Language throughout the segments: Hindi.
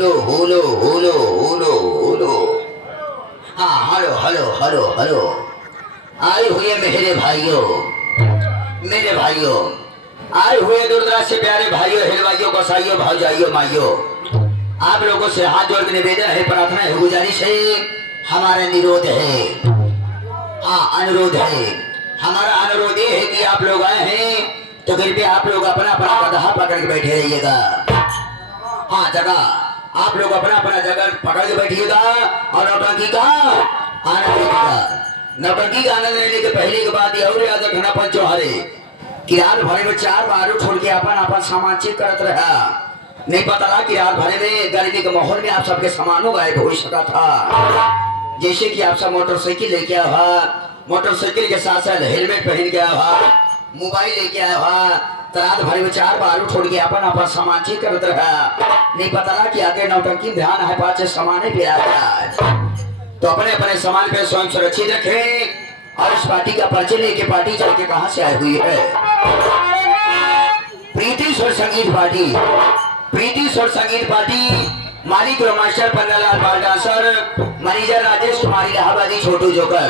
होलो होलो होलो होलो होलो। हाँ हेलो हेलो हेलो हेलो। आए हुए मेरे भाइयों, आए हुए दूर दराज से प्यारे भाइयों, हिलवाइयों, गोसाइयों, भावजाइयों, माइयों, आप लोगों से हाथ जोड़ के निवेदन है, प्रार्थना है, गुजारिश है, हमारा निरोध है, हाँ अनुरोध है, हमारा अनुरोध ये है कि आप लोग आए हैं तो कृपया आप लोग अपना अपना गदहा पकड़ के बैठे रहिएगा। हाँ जगह आप लोग अपना अपना जगह पकड़ के बैठिएगा और नौटंकी का आनंद लीजिएगा। नौटंकी का आनंद लेने के पहले की बात यह और याद रखना पंचो हरे कि रात भरे में 4 बार छोड़ के अपन सामान चेक करत रहा। नहीं पता था कि रात भरे में गर्मी के माहौल में आप सबके सामानों गायब हो सका था। जैसे कि आप सब मोटरसाइकिल लेके आया हुआ, मोटरसाइकिल के साथ साथ हेलमेट पहन के आया हुआ, मोबाइल लेके आया हुआ, रात भर में 4 बार छोड़ के अपन सामान चेक करते रहा। नहीं पता ना कि आगे नौटंकी ध्यान है पाचे सामान पे आ गया, तो अपने अपने सामान पे स्वयं सुरक्षित रखें। और इस पार्टी का परिचय लेके पार्टी चल के कहां से आई हुई है? प्रीति स्वर संगीत पार्टी, प्रीति स्वर संगीत पार्टी, मालिक मास्टर पन्नालाल बाल डांसर, मैनेजर राजेश कुमारी इलाहाबादी छोटू जोकर।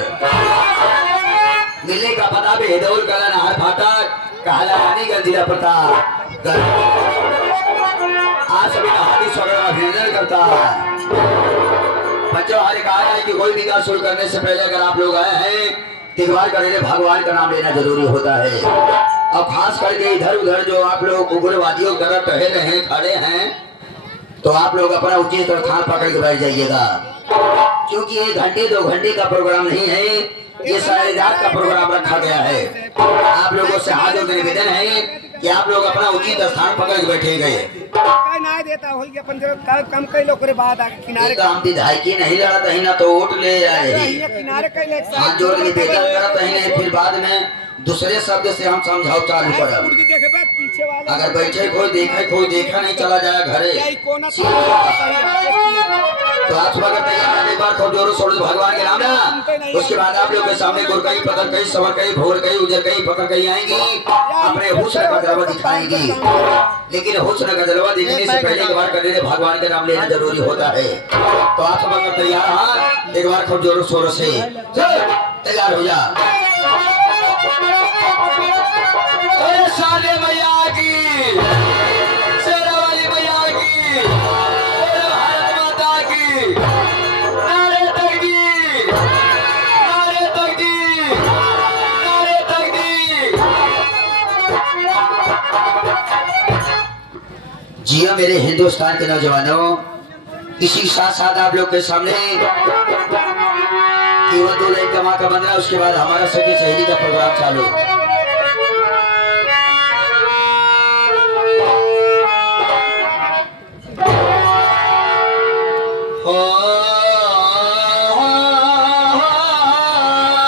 मिलने का पता बेहदौल कला नहर फाटक कहला रानी गंजिला प्रताप। आज सभी हार्दिक स्वागत अभिनंदन करता है। बच्चों हर कहा है कि कोई भी काम शुरू करने से पहले अगर आप लोग आए हैं तो एक बार करने भगवान का नाम लेना जरूरी होता है। अब खास करके इधर उधर जो आप लोग उग्रवादियों की तरह टहल हैं, खड़े हैं, तो आप लोग अपना उचित स्थान पकड़ के बैठ जाइएगा, क्योंकि 1 घंटे 2 घंटे का प्रोग्राम नहीं है, ये सारी रात का प्रोग्राम रखा गया है। आप लोगों से हाथ जोड़ निवेदन है कि आप लोग अपना उचित स्थान पकड़ के बैठे गए। कम कई लोग बाद किनारे काम विधायकी नहीं लड़त है ना तो वोट ले जाए, हाथ जोड़ के निवेदन करत है, फिर बाद में दूसरे शब्द से हम समझाओ चालू करब। अगर बैठे कोई देखा नहीं चला जाए घरे, तो आप सब अगर तैयार है एक बार खूब जोरों शोरों से भगवान के नाम ना, उसके बाद आप लोग के सामने गुरकई, पकड़कई, सवरकई, भोरकई, उजरकई, पकड़कई आएंगी, अपने हुस्न का जलवा दिखाएंगी। लेकिन हुस्न का जलवा दिखने से पहले एक बार करने भगवान के नाम लेना जरूरी होता है। तो आप सब अगर तैयार हैं एक बार खूब जोरों शोरों से तैयार हो जा। साले मैया की, शेरा वाली मैया की, भारत माता की, नारे तकबीर, नारे तकबीर, नारे तकबीर। जिया मेरे हिंदुस्तान के नौजवानों, इसी साथ साथ आप लोग के सामने केवल 2 लाइन का माँ का बंदना, उसके बाद हमारा सखी सहेली का प्रोग्राम चालू।